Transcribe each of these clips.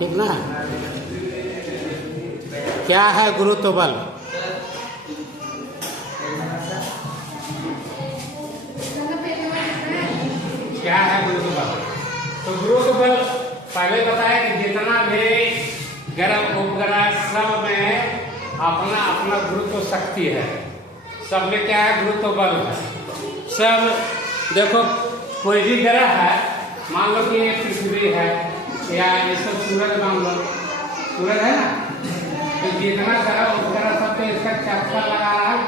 ठीक ना। क्या है गुरुत्व बल? क्या है गुरुत्व बल? तो गुरुत्व बल पहले बताया कि जितना भी ग्रह उपग्रह सब में अपना अपना गुरुत्व शक्ति है। सब में क्या है? गुरुत्व बल है। सब देखो, कोई भी ग्रह है, मान लो कि ये पृथ्वी है या ये सब सूरज, मान लो सूरज है ना, तो जितना ग्रह उपग्रह सब पे इसका चक्कर लगा रहा है,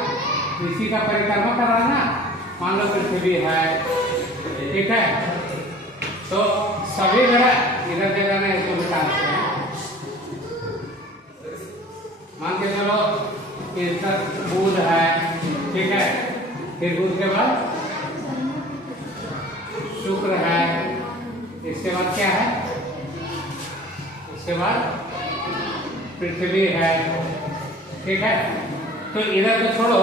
इसी का परिक्रमा कर रहा है ना। मान लो पृथ्वी है, ठीक है, तो सभी ग्रह इधर जगह में इसको निकालते हैं। मान के चलो कि बुध है, ठीक है, फिर बुध के बाद शुक्र है, इसके बाद क्या है? इसके बाद पृथ्वी है, ठीक है। तो इधर तो छोड़ो,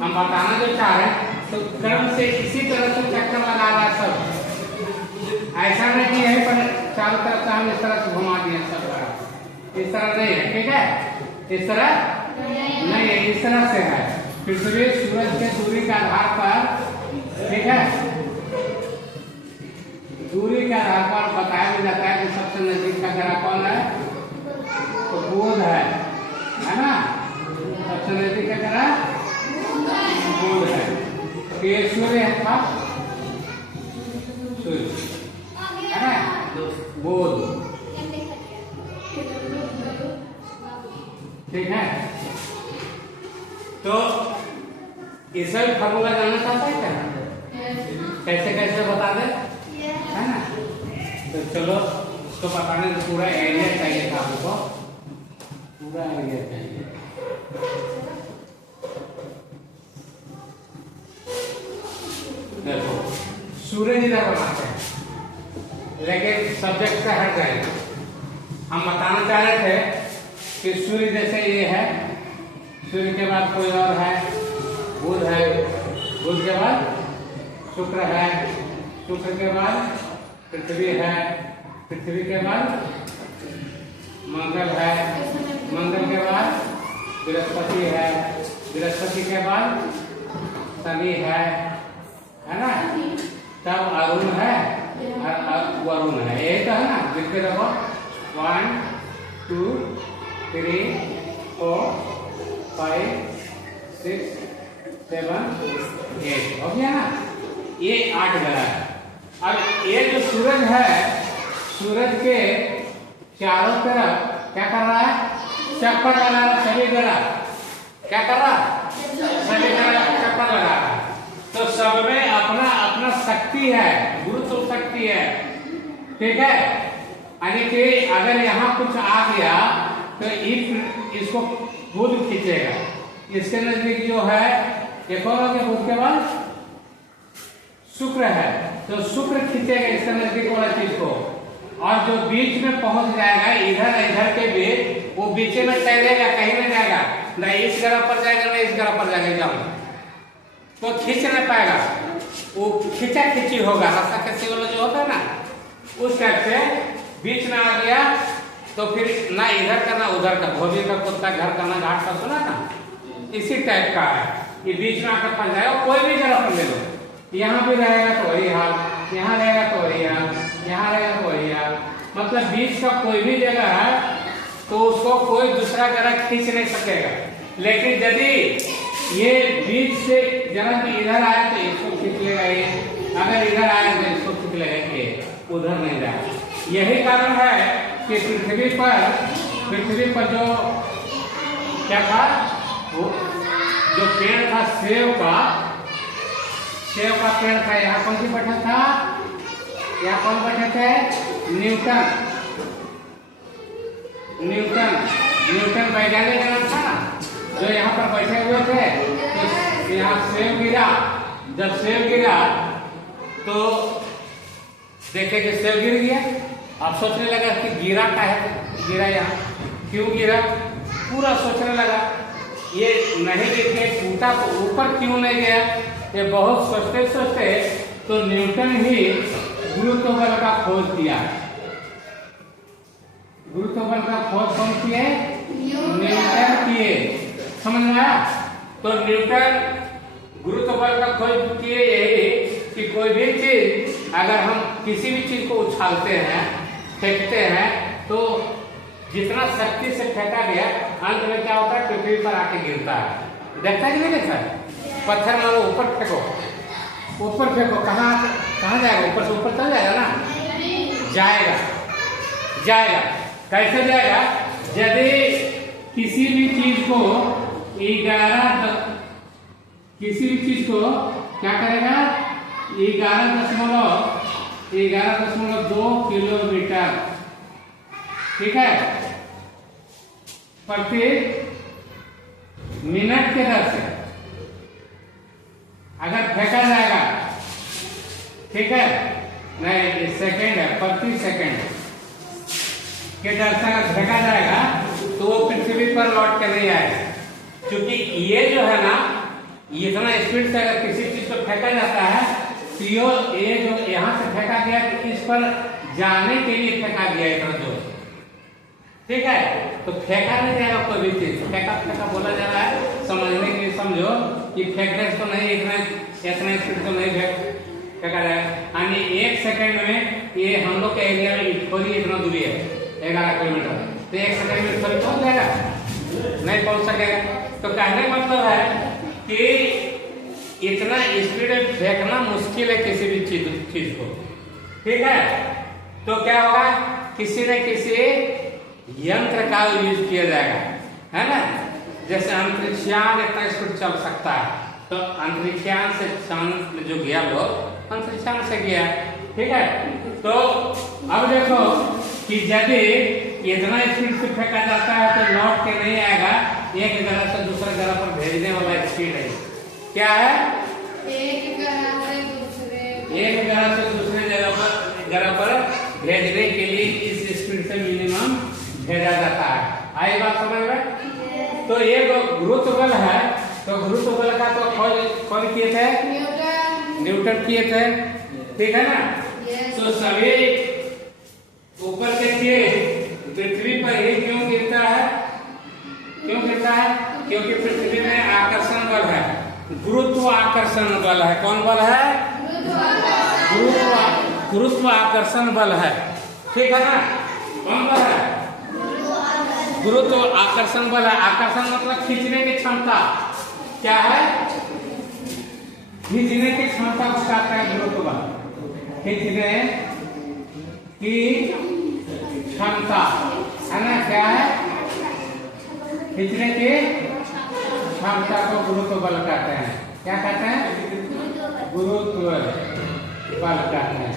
हम बताना जो चाह रहे हैं, तो क्रम से इसी तरह से चक्कर लगा रहा है सब। ऐसा नहीं कि यहीं पर चारों तरफ से हम इस तरह से घुमा दिए सब तरफ, इस तरह नहीं है, ठीक है। इस तरह नहीं है, इस तरह से है। पृथ्वी सूरज के दूरी के आधार पर, ठीक है, दूरी के आधार पर बताया भी जाता है कि सबसे नजदीक का ग्रह कौन है? तो बुध है ना। सबसे नजदीक का ग्रह बुध है। फिर सूर्य है था, सूर्य है ना, बुध, ठीक है। तो इसका भी फार्मूला जानना चाहता है क्या? कैसे कैसे बता दे, है ना। तो चलो, इसको बताने तो पूरा एरिया चाहिए था हमको, पूरा एरिया चाहिए। देखो, सूरज इधर बनाते हैं, लेकिन सब्जेक्ट से हट जाएगा। हम बताना चाह रहे थे कि सूर्य जैसे ये है, सूर्य के बाद कोई और है, बुध है, बुध के बाद शुक्र है, शुक्र के बाद पृथ्वी है, पृथ्वी के बाद मंगल है, मंगल के बाद बृहस्पति है, बृहस्पति के बाद शनि है ना, तब अरुण है, वरुण है। यही तो है ना। लिख के देखो, 1 2 3 4 5 6 7 8 हो गया ना। ये 8 ग्रह है। अब ये जो सूरज है, सूरज के चारों तरफ क्या कर रहा है? चक्कर लगा रहा है। सभी ग्रह क्या कर रहा है? सभी ग्रह चक्कर लगा रहा है। तो सब में अपना अपना शक्ति है, गुरुत्व शक्ति है, ठीक है। यानी कि अगर यहाँ कुछ आ गया तो इसको बुध खींचेगा। इसके नजदीक जो है, ये कौन हो गया? बुध के बाद शुक्र है, तो शुक्र खींचेगा इसके नजदीक वाला चीज को, और जो बीच में पहुंच जाएगा, इधर इधर के बीच, वो बीच में टहलेगा, कहीं नहीं जाएगा, न इस ग्रह पर जाएगा न इस ग्रह पर जाएगा, जाओ तो खींच नहीं पाएगा। वो खींचा खींची होगा, रास्ता खींची वाला जो होता है ना, उस टाइप से बीच में आ गया तो फिर ना इधर का ना उधर का, धोबी का कुत्ता घर का ना घाट का, सुना ना, इसी टाइप का है। ये बीच में आकर फंस जाएगा। कोई भी जगह पर ले लो, यहाँ भी रहेगा तो वही हाल, यहाँ रहेगा तो वही हाल, यहाँ रहेगा तो वही हाल। मतलब बीच का कोई भी जगह है तो उसको कोई दूसरा ग्रह खींच नहीं सकेगा। लेकिन यदि ये बीच से जरा भी इधर आए तो इसको खींच लेगा, ये अगर इधर आए तो इसको खींच लेगा, कि उधर नहीं जाए। यही कारण है कि पृथ्वी पर जो क्या था, वो जो पेड़ था सेव का पेड़ था। यहाँ कौन सी बैठा था? यहाँ कौन बैठे थे? न्यूटन वैज्ञानिक का नाम था ना, जो यहाँ पर बैठे हुए थे। तो यहाँ सेब गिरा, जब सेब गिरा तो देखे कि सेब गिर गया। अब सोचने लगा कि गिरा का है, गिरा यहाँ क्यों गिरा, पूरा सोचने लगा। ये नहीं देखे टूटा तो ऊपर क्यों नहीं गया, ये बहुत सोचते सोचते तो न्यूटन ही गुरुत्व बल का खोज किया। गुरुत्व बल का खोज कौन किए? न्यूटन किए। समझ में आया? तो न्यूटन गुरुत्व बल का खोज किए यही कि कोई भी चीज अगर हम किसी भी चीज को उछालते हैं, फेंकते हैं, तो जितना शक्ति से फेंका गया अंत में क्या होता है? पृथ्वी पर आके गिरता है। देखता है कि नहीं देखता है? पत्थर मारो ऊपर फेंको, ऊपर फेंको, कहाँ जाएगा? ऊपर से ऊपर चल जाएगा ना? जाएगा, जाएगा। कैसे जाएगा? यदि किसी भी चीज को 11 क्या करेगा? 11.2 किलोमीटर, ठीक है, प्रति मिनट के दर से अगर फेंका जाएगा, ठीक है, नहीं सेकेंड है, प्रति सेकेंड के दर से अगर फेंका जाएगा तो वो पृथ्वी पर लौट के नहीं आएगा। क्योंकि ये जो है ना, इतना स्पीड से अगर किसी चीज को फेंका जाता है तो ये जो यहाँ से फेंका गया तो इस पर जाने के लिए फेंका गया इतना जोर, ठीक है। तो फेंका नहीं जाएगा कोई भी चीज, फेंका बोला जा रहा है समझने के लिए। समझो कि फेंकने से तो नहीं, इतना स्पीड तो नहीं फेंका जाएगा। यानी 1 सेकंड में ये हम लोग के एरिया में थोड़ी इतना दूरी है 11 किलोमीटर, तो 1 सेकंड में थोड़ी पहुंच जाएगा? नहीं पहुंच सकेगा। तो कहने का मतलब है कि इतना स्पीड में फेंकना मुश्किल है किसी भी चीज को, ठीक है। तो क्या होगा? किसी न किसी यंत्र का यूज किया जाएगा, है ना। जैसे अंतरिक्षयान इतना स्पीड चल सकता है, तो अंतरिक्षयान से चांद जो गया लोग अंतरिक्षयान से गया, ठीक है। तो अब देखो कि यदि इतना स्पीड से फेंका जाता है तो लौट के नहीं आएगा, एक जगह से दूसरे जगह पर भेजने वाला स्पीड है। क्या है? एक जगह से दूसरे जगह पर भेजने के लिए इस स्पीड से मिनिमम भेजा जाता है। आई बात समझ में? तो ये गुरुत्व बल है, तो गुरुत्व बल का तो कौन किए थे? न्यूटन किए थे, ठीक है ना। तो सभी ऊपर के चीज पृथ्वी पर ही क्यों गिरता है? क्यों गिरता है? क्योंकि पृथ्वी में आकर्षण बल है, गुरुत्व आकर्षण बल है। कौन बल है? गुरुत्व आकर्षण बल है, ठीक है ना। कौन बल है? गुरुत्व आकर्षण बल है। आकर्षण मतलब खींचने की क्षमता। क्या है? खींचने की क्षमता को कहते हैं गुरुत्व बल। खींचने की क्षमता है ना, क्या है? खींचने की क्षमता को गुरुत्व बल कहते हैं। क्या कहते हैं? गुरुत्व बल कहते हैं।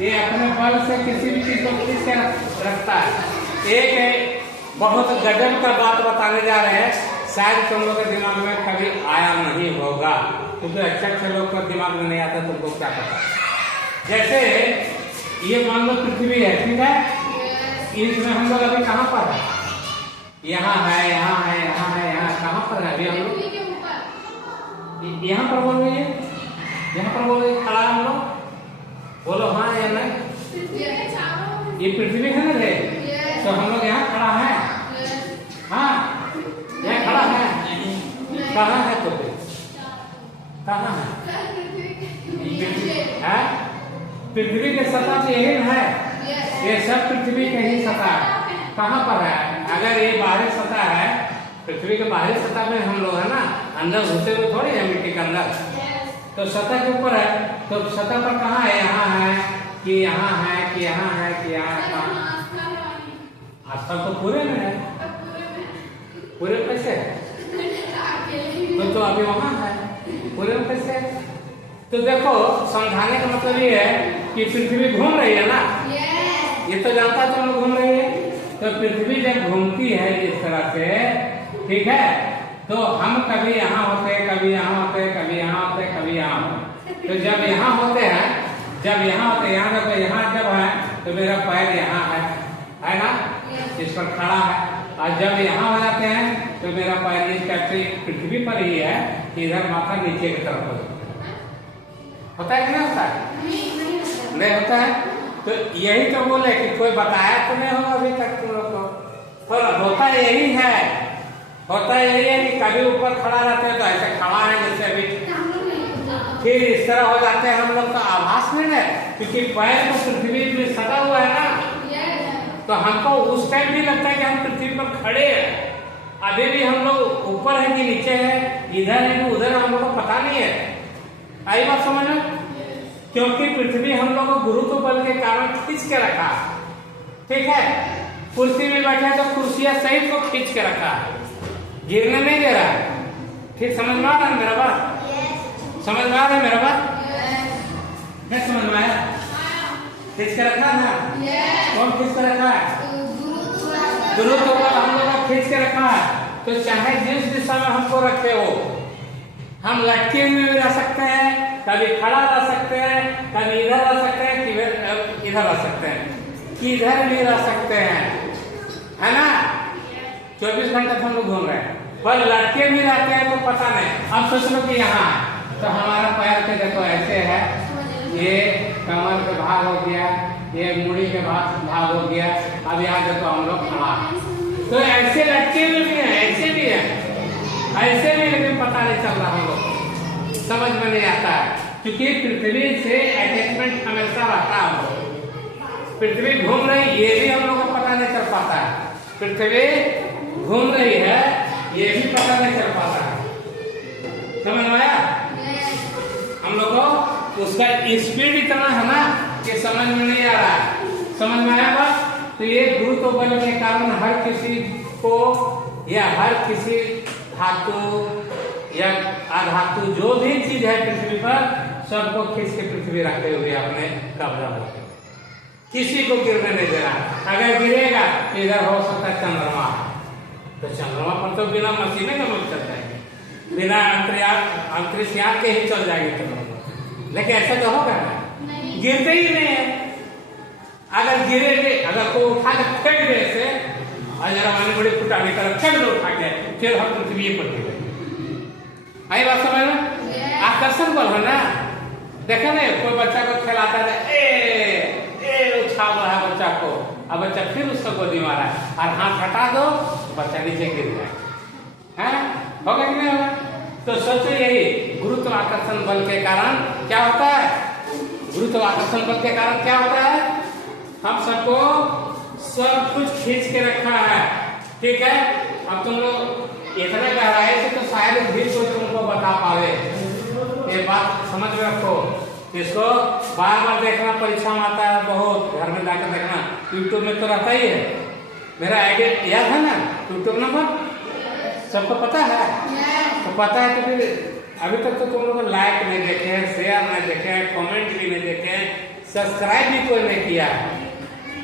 ये अपने बल से किसी भी चीज को खींच के रखता है। एक बहुत गजब का बात बताने जा रहे हैं, शायद तुम लोग के दिमाग में कभी आया नहीं होगा, क्योंकि अच्छे लोग का दिमाग में नहीं आता, तुमको क्या पता। जैसे ये मान लो पृथ्वी है, ठीक है, इसमें हम लोग अभी कहाँ पर है? यहाँ है, यहाँ है, यहाँ है, यहाँ कहाँ पर है अभी हम लोग? यहाँ पर बोल रही है, यहाँ पर बोल रही खड़ा हम लोग, बोलो हाँ या नहीं। ये पृथ्वी है ना रे, तो हम लोग यहाँ खड़ा है, हाँ यहाँ खड़ा है। कहाँ है? तो कहाँ है? पृथ्वी के सतह पे यही है, ये सब पृथ्वी के ही सतह है। कहाँ पर है? अगर ये बाहरी सतह है, पृथ्वी के बाहरी सतह में हम लोग है ना, अंदर घुसे हुए थोड़ी है मिट्टी के अंदर, तो सतह के ऊपर है। तो सतह पर कहाँ है? यहाँ है कि यहाँ है कि यहाँ है कि यहाँ है? आस्था तो पूरे में है, पूरे कैसे है? तो अभी वहाँ है, पूरे में कैसे है? तो देखो समझाने का मतलब ये है कि पृथ्वी घूम रही है ना, ये तो जानता है तुम लोग घूम रही है। तो पृथ्वी जब घूमती है इस तरह से, ठीक है, तो हम कभी यहाँ होते, कभी यहाँ होते, कभी यहाँ होते, कभी यहाँ होते। तो जब यहाँ होते हैं, जब यहाँ होते, यहाँ जब जब है तो मेरा पैर यहाँ है ना, इस पर खड़ा है। और जब यहाँ हो जाते हैं तो मेरा पैर इस पृथ्वी पर ही है, इधर माथा नीचे की तरफ होता है कि नहीं होता है? नहीं होता है। तो यही तो बोले कि कोई बताया तो नहीं होगा अभी तक तुम लोग को। तो होता यही है, होता यही है कि कभी ऊपर खड़ा रहते हैं तो ऐसे खड़ा है जैसे अभी, फिर इस तरह हो जाते हैं हम लोग का आभास नहीं है, क्योंकि पैर तो पृथ्वी में सटा हुआ है ना, तो हमको उस टाइम भी लगता है कि हम पृथ्वी पर खड़े हैं। अभी भी हम लोग ऊपर है कि नीचे है, इधर है कि उधर, हम लोग को पता नहीं है। आई बात समझ में? क्योंकि पृथ्वी हम लोग को गुरुत्व बल के कारण खींच के रखा, ठीक है। कुर्सी में बैठे तो कुर्सियां सहित को खींच के रखा, गिरने नहीं दे रहा। ठीक समझ में आ रहा है मेरा बात? समझ में आ रहा है मेरा बात? क्या समझ में आया? खींच के रखा ना? कौन खींच के रखा है? गुरुत्व बल हम लोग को खींच के रखा है। तो चाहे जिस दिशा में हमको रखे हो, हम लटके हुए भी रह सकते हैं, कभी खड़ा रह सकते हैं, कभी इधर रह सकते हैं, इधर रह सकते हैं, किधर भी रह सकते हैं, है ना। 24 घंटे हम लोग घूम रहे हैं, पर लटके भी रहते हैं तो पता नहीं। अब सोच लो कि यहाँ तो हमारा पैर के देखो ऐसे है, ये कमर के भाग हो गया, ये मुड़ी के भाग हो गया। अब यहाँ देखो हम लोग खड़ा, तो ऐसे लटके हुए भी है, ऐसे भी है, ऐसे भी, लेकिन पता नहीं चल रहा हम लोग, समझ में नहीं आता है, क्योंकि पृथ्वी से अटैचमेंट हमेशा रहता है। पृथ्वी घूम रही, ये भी हम लोग को पता नहीं चल पाता है। पृथ्वी घूम रही है, ये भी पता नहीं चल पाता है। समझ में आया? हम लोग को उसका स्पीड इतना है ना कि समझ में नहीं आ रहा है। समझ में आया बात? तो ये गुरुत्व बल के कारण हर किसी को, या हर किसी धातु या अधातु जो भी चीज है पृथ्वी पर, सबको खींच के पृथ्वी रखते हुए अपने कब्जा में, किसी को गिरने नहीं देना। अगर गिरेगा तो इधर हो सकता है चंद्रमा, तो चंद्रमा पर तो बिना मशीने का लोग चल जाएंगे, बिना अंतरिक्ष यान के ही चल जाएंगे चंद्रमा। लेकिन ऐसा तो होगा ना, गिरते ही नहीं है। अगर गिरेंगे, अगर को उठा के फेंक दे से, जरा मैंने बड़ी फुटाने कर फेंक दो उठा के, फिर हम पृथ्वी पर गिरे। आई बात समझ में? आकर्षण बल है ना। देखा नहीं, कोई बच्चा को खिलाता है, उछाल रहा है बच्चा को, अब बच्चा फिर उसको गोदी मारा और हाथ हटा दो, बच्चा नीचे गिर जाए, है? होगा कि नहीं होगा? तो सोचो यही गुरुत्वाकर्षण बल के कारण क्या होता है? गुरुत्वाकर्षण बल के कारण क्या होता है? हम सबको सब कुछ खींच के रखा है, ठीक है। अब तुम लोग इतना गहराई से तो शायद भी कोई तुमको बता पावे, ये बात समझ में रखो। इसको बार बार देखना, परीक्षा में आता है बहुत, घर में जाकर देखना, यूट्यूब में तो रहता ही है। मेरा आईडी याद है ना, यूट्यूब नंबर सबको पता है? तो पता है तो फिर अभी तक तो तुम लोग लाइक नहीं देखे हैं, शेयर नहीं देखे हैं, कमेंट भी नहीं देखे हैं, सब्सक्राइब भी कोई नहीं किया है,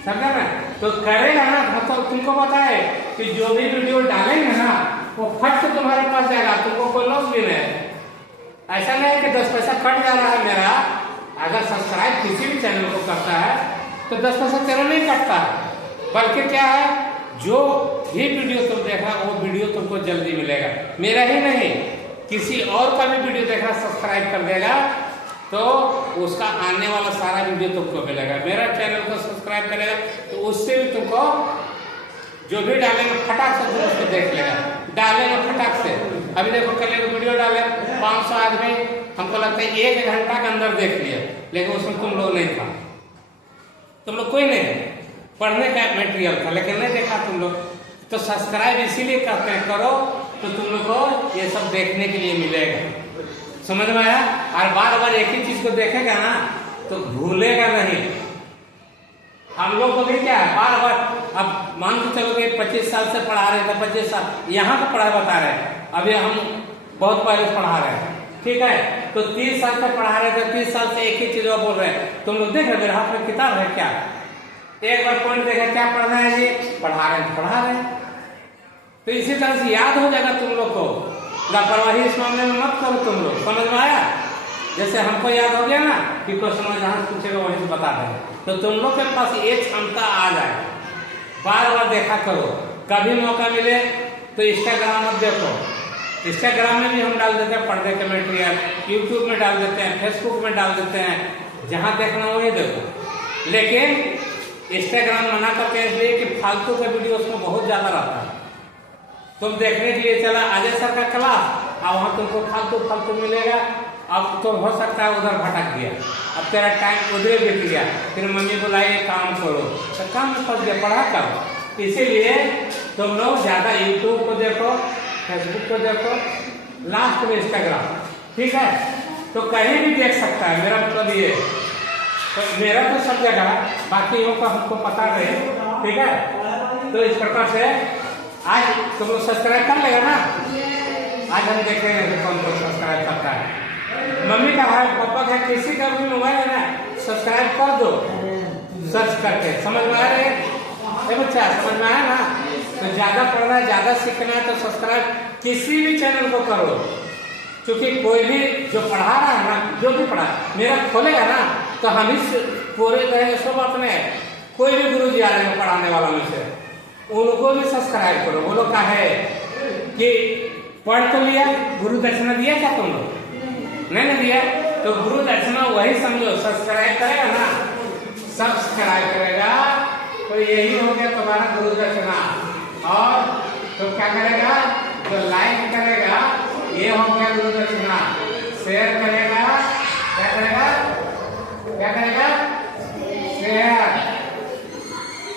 समझा ना। तो करेगा ना, मतलब तुमको पता है कि जो भी वीडियो डालेंगे ना वो फट से तुम्हारे पास जाएगा, तुमको कोई लॉस भी नहीं है। ऐसा नहीं है कि 10 पैसा कट जा रहा है मेरा। अगर सब्सक्राइब किसी भी चैनल को करता है तो 10 पैसा तेरा नहीं कटता है, बल्कि क्या है, जो भी वीडियो तुम देख रहा वो वीडियो तुमको जल्दी मिलेगा। मेरा ही नहीं, किसी और का भी वीडियो देखना सब्सक्राइब कर देगा तो उसका आने वाला सारा वीडियो तुमको मिलेगा। मेरा चैनल को सब्सक्राइब करेगा तो उससे भी तुमको जो भी डालेगा फटाक से तुम उसको देख लेगा, डालेगा फटाक से। अभी देखो कल एक वीडियो डाले 500 आदमी, हमको लगता है 1 घंटा के अंदर देख लिया, लेकिन उसमें तुम लोग नहीं था, तुम लोग कोई नहीं, पढ़ने का मटेरियल था लेकिन नहीं देखा तुम लोग। तो सब्सक्राइब इसीलिए करते हैं, करो तो तुम लोग को ये सब देखने के लिए मिलेगा। समझ में आया? और बार बार एक ही चीज को देखेगा ना तो भूलेगा नहीं। हम लोग को भी क्या है, बार बार, अब मान के चलो कि 25 साल से पढ़ा रहे थे, 25 साल यहाँ का पढ़ाई बता रहे हैं, अभी हम बहुत पहले से पढ़ा रहे हैं, ठीक है। तो 30 साल से पढ़ा रहे थे, 30 साल से एक ही चीज बोल रहे हैं। तुम लोग देख रहे, मेरे हाथ में किताब है क्या, एक बार पॉइंट देखा क्या पढ़ना है, ये पढ़ा रहे हैं। तो इसी तरह से याद हो जाएगा तुम लोग को। लापरवाही इस मामले में मत करो तुम लोग, समझ में आया? जैसे हमको याद हो गया ना कि क्वेश्चन में जहां पूछेगा वहीं से बता दें, तो तुम लोग के पास ये क्षमता आ जाए। बार बार देखा करो, कभी मौका मिले तो इंस्टाग्राम मत देखो, इंस्टाग्राम में भी हम डाल देते हैं पढ़ने के मटेरियल, यूट्यूब में डाल देते हैं, फेसबुक में डाल देते हैं, जहां देखना वही देखो, लेकिन इंस्टाग्राम मना करते हैं इसलिए कि फालतू का वीडियो उसमें बहुत ज्यादा रहता है। तुम देखने के लिए चला अजय सर का क्लास, अब वहाँ तुमको फालतू फालतू मिलेगा। अब तो हो सकता है उधर भटक गया, अब तेरा टाइम उधर बीत गया, फिर मम्मी बुलाई काम करो, तो काम में फंस गया, पढ़ा करो। इसीलिए तुम लोग ज्यादा यूट्यूब को देखो, फेसबुक को देखो, लास्ट में इंस्टाग्राम, ठीक है। तो कहीं भी देख सकता है, मेरा मतलब ये, तो मेरा तो सब जगह, बाकी का हमको पता नहीं, ठीक है। तो इस प्रकार से आज तुम लोग सब्सक्राइब कर लेगा ना। आज हम देखेंगे कि कौन कौन सब्सक्राइब करता है। मम्मी का है, पापा का, किसी का भी मोबाइल है ना, सब्सक्राइब कर दो सर्च करके। समझ में आ रहे हैं बच्चा, समझ में आया ना। तो ज्यादा पढ़ना है, ज्यादा सीखना है तो सब्सक्राइब किसी भी चैनल को करो, क्योंकि कोई भी जो पढ़ा रहा है ना, जो भी पढ़ा मेरा खोलेगा ना, तो हम ही पूरे रहेंगे सब अपने। कोई भी गुरु जी आ रहे हैं पढ़ाने वाला में से, उनको भी सब्सक्राइब करो। वो लोग का है कि पढ़ तो लिया, गुरु दक्षिणा दिया क्या तुम लोग? नहीं ना दिया, तो गुरु दक्षिणा वही समझो। सब्सक्राइब करेगा ना, सब्सक्राइब करेगा तो यही हो गया तुम्हारा गुरु दक्षिणा। और तो क्या करेगा, तो लाइक करेगा, ये हो गया गुरु दक्षिणा। शेयर करेगा, क्या करेगा, क्या करेगा, शेयर,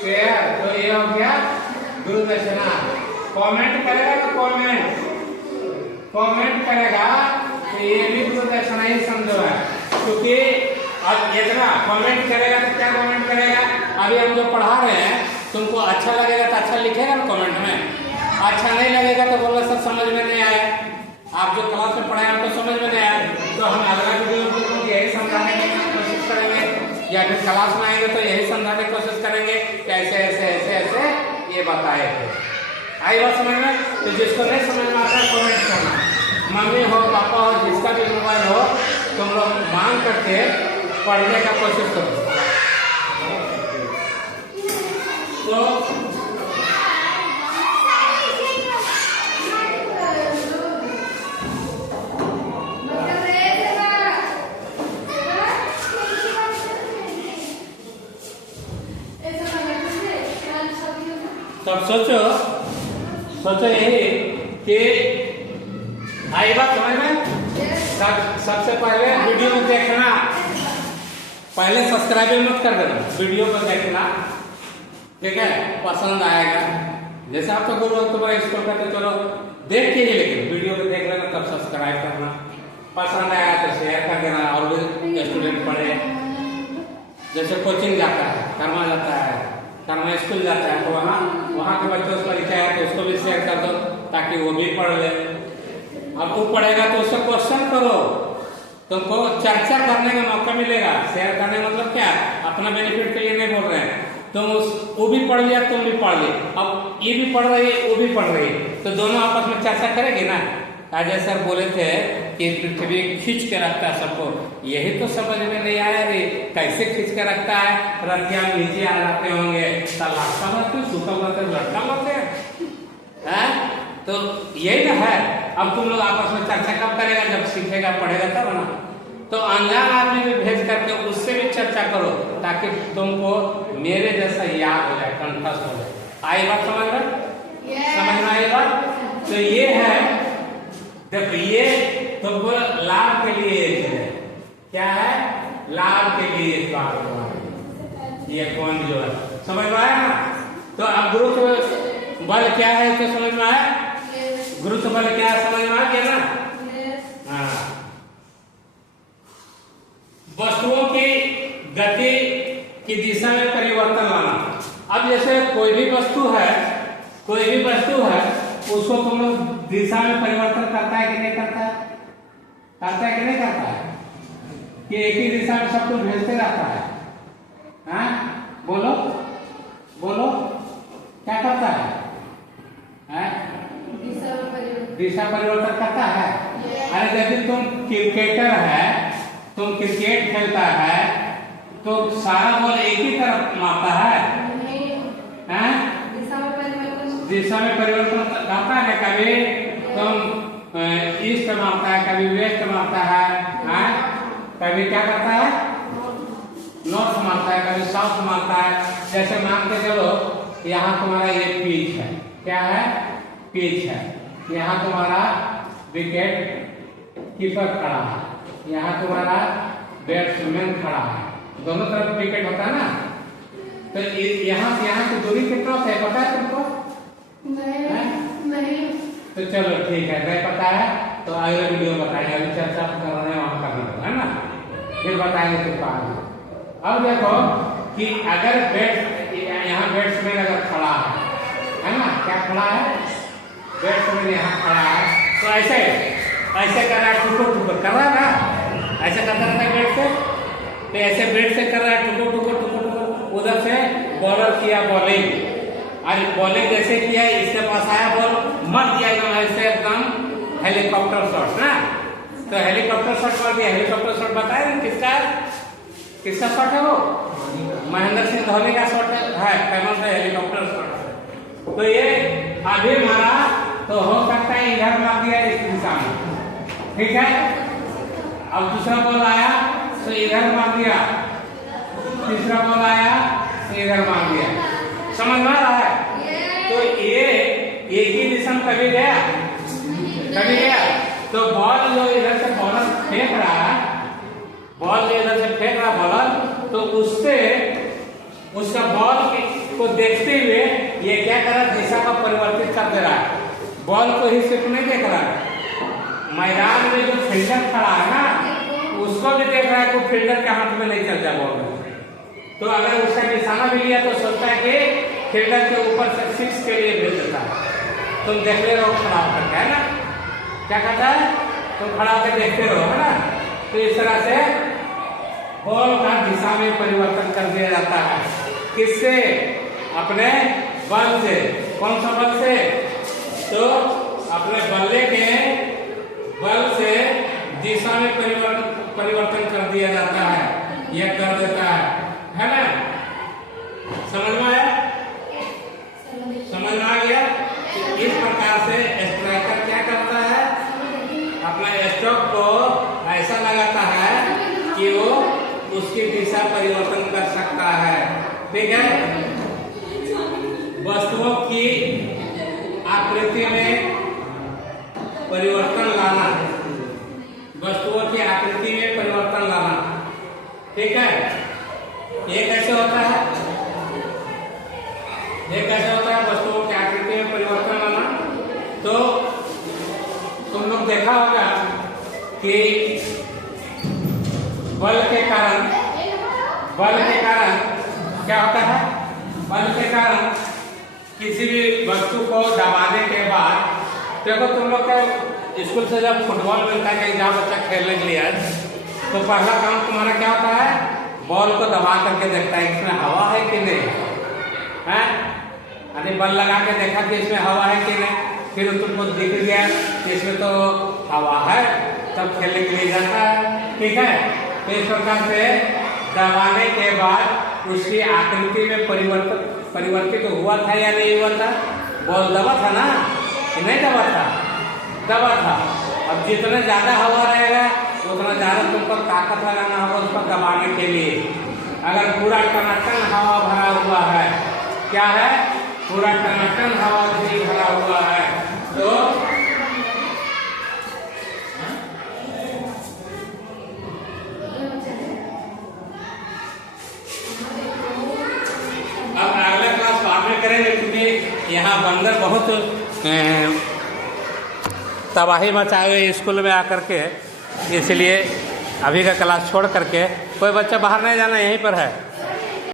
शेयर, तो ये हो गया गुरु दक्षिणा। कमेंट करेगा तो कमेंट करेगा तो ये भी गुरु दक्षिणा ही समझो है। क्योंकि अब इतना कमेंट करेगा तो क्या कमेंट करेगा, अभी हम जो पढ़ा रहे हैं तुमको अच्छा लगेगा तो अच्छा लिखेगा ना कमेंट में, अच्छा नहीं लगेगा तो बोलो सर समझ में नहीं आया, आप जो क्लास में पढ़ाए हमको समझ में नहीं आया, तो हम अगला वीडियो में यही समझाने की कोशिश करेंगे, या फिर क्लास में आएंगे तो यही समझाने की कोशिश करेंगे कि ऐसे ऐसे ऐसे ऐसे ये बताए थे। आई बात समझ में? तो जिसको नहीं समझ में आता है कमेंट करना, मम्मी हो, पापा हो, जिसका भी मोबाइल हो, तुम लोग मांग करके पढ़ने का कोशिश करो। तो तब सोचो यही कि आई बात समझ में। सबसे पहले वीडियो में देखना, पहले सब्सक्राइब मत कर देना, वीडियो को देखना, ठीक है। पसंद आएगा, जैसे आप तो गुरु तुम्हारे स्कूल का, तो चलो देख के ही, लेकिन वीडियो को देख लेना तब सब्सक्राइब करना। पसंद आएगा तो शेयर कर देना, और भी स्टूडेंट पढ़े। जैसे कोचिंग जाता है, कर्मा जाता है, कर्मा स्कूल जाता है, तो वहाँ के बच्चों से परिचय है तो उसको भी शेयर कर दो ताकि वो भी पढ़ ले। अब वो पढ़ेगा तो उससे क्वेश्चन करो, तुमको चर्चा करने का मौका मिलेगा। शेयर करने मतलब क्या, अपना बेनिफिट के लिए नहीं बोल रहे हैं, तुम वो भी पढ़ लिया, तुम भी पढ़ ली, अब ये भी पढ़ रही है, वो भी पढ़ रही है, तो दोनों आपस में चर्चा करेगी ना। अजय सर बोले थे कि पृथ्वी खींच के रखता है सबको, यही तो समझ में नहीं आया रे, कैसे खींच के रखता है। रतिया नीचे आ जाते होंगे, लड़का लगते, सूखा लगते, लड़का लगते हैं, तो यही ना है। अब तुम लोग आपस में चर्चा कब करेगा, जब सीखेगा पढ़ेगा तब ना। तो अनजान आदमी भी भेज करके उससे भी चर्चा करो, ताकि तुमको मेरे जैसा याद हो जाए, कंठस्थ हो जाए। आई बात समझ में? समझ में आई बात? तो ये है, देखो ये तुमको लाभ के लिए है, क्या है, लाभ के लिए इस बात को, ये कौन जो है, समझ में आया ना। तो अब गुरुत्व बल क्या है तो समझ में आया, गुरुत्व बल क्या है समझ में आ गया ना। हाँ, वस्तुओं की गति की दिशा में परिवर्तन लाना। अब जैसे कोई भी वस्तु है, उसको तुम लोग दिशा में परिवर्तन करता है कि नहीं करता है, करता है कि नहीं करता है, कि एक ही दिशा में सब कुछ भेजते रहता है, हाँ? बोलो क्या करता है, दिशा परिवर्तन करता है। अरे यदि तुम क्रिकेटर है, तुम क्रिकेट खेलता है, तो सारा बॉल एक ही तरफ मारता है, दिशा में परिवर्तन करता है। कभी तुम ईस्ट मारता है, कभी वेस्ट मारता है, कभी क्या करता है, नॉर्थ मारता है, कभी साउथ मारता है। जैसे मान के चलो यहाँ तुम्हारा ये पिच है, क्या है, पिच है। यहाँ तुम्हारा विकेट कीपर खड़ा है, यहाँ तुम्हारा बैट्समैन खड़ा है, दोनों तरफ विकेट होता है ना। तो यहाँ से यहाँ की दूरी कितना है पता है तुमको? नहीं। तो चलो ठीक है, नहीं पता है तो अगले वीडियो बताएंगे, अभी चर्चा कर रहे हैं वहां करना है ना, फिर बताएंगे तुमको आगे। अब देखो कि अगर यहाँ बैट्समैन अगर खड़ा है ना, क्या खड़ा है, बैट्समैन यहाँ खड़ा है, तो ऐसे कर रहा है, ठुकर कर रहा है ना, ऐसे करता रहता है बैट से, तो ऐसे बैट से कर रहा है ठुकर, उधर से बॉलर किया बॉलिंग, अरे बॉलिंग जैसे किया इसके पास आया बॉल, मर दिया एकदम ऐसे एकदम हेलीकॉप्टर शॉट ना। तो हेलीकॉप्टर शॉट मार दिया, हेलीकॉप्टर शॉट बताया किसका शॉट है वो? महेंद्र सिंह धोनी का शॉट है, फेमस है हेलीकॉप्टर शॉट। तो ये अभी मारा तो हो सकता है इधर मार दिया इस दिशा में, ठीक है। अब दूसरा बॉल आया तो इधर मार दिया, तीसरा बॉल आया तो इधर मार दिया, समझ में आ रहा है? तो ये एक ही दिशा में कभी गया, तो बॉल जो इधर से बॉलर फेंक रहा है, बॉल जो इधर से फेंक रहा बॉलर, तो उससे उसका बॉल को देखते हुए ये क्या कर रहा है, दिशा को परिवर्तित कर दे रहा है, बॉल को ही सिर्फ नहीं देख रहा है, मैदान में जो फील्डर खड़ा है ना उसको भी देख रहा है, तो फील्डर के हाथ में नहीं चलता बॉल में। तो अगर उसका निशाना भी लिया तो सोचता है कि फील्डर के ऊपर से 6 के लिए भेज देता है। तुम देखते रहो खड़ा होकर, है ना, क्या कहता है, तुम खड़ा होकर देखते रहो, है ना। तो इस तरह से बॉल का दिशा में परिवर्तन कर दिया जाता है, किससे, अपने बल से। कौन सा बल से? तो अपने बल्ले के बल से दिशा में परिवर्तन कर दिया जाता है, यह कर देता है ना। समझ में आया? समझ में आ गया? इस प्रकार से स्ट्राइकर क्या करता है, अपना स्ट्रोक को ऐसा लगाता है कि वो उसकी दिशा परिवर्तन कर सकता है, ठीक है। वस्तुओं की आकृति में परिवर्तन लाना, वस्तुओं की आकृति में परिवर्तन लाना, ठीक है। ये कैसे होता है, वस्तुओं की आकृति में परिवर्तन लाना? तो तुम लोग देखा होगा कि बल के कारण क्या होता है, बल के कारण किसी भी वस्तु को दबाने के बाद, देखो तुम लोग का स्कूल से जब फुटबॉल मिलता है, कहीं जहाँ बच्चा खेलने के लिए, तो पहला काम तुम्हारा क्या होता है, बॉल को दबा करके देखता है इसमें हवा है कि नहीं है। अरे बल लगा के देखा कि इसमें हवा है कि नहीं, फिर तुमको दिख गया कि इसमें तो हवा है, तब खेलने के लिए जाता है, ठीक है। तो इस प्रकार से दबाने के बाद उसकी आकृति में परिवर्तित हुआ था या नहीं हुआ था? बॉल दबा था ना कि नहीं दबा था? दबा था। अब जितना ज्यादा हवा रहेगा उतना ज्यादा तुमको ताकत लगाना होगा उसको दबाने के लिए। अगर पूरा टनाटन हवा भरा हुआ है, क्या है, पूरा टनाटन हवा से भरा हुआ है, तो अब अगला क्लास बाद में करेंगे, क्योंकि यहाँ बंदर बहुत तबाही मचाए हुए स्कूल में आकर के, इसलिए अभी का क्लास छोड़ करके कोई बच्चा बाहर नहीं जाना, यहीं पर है।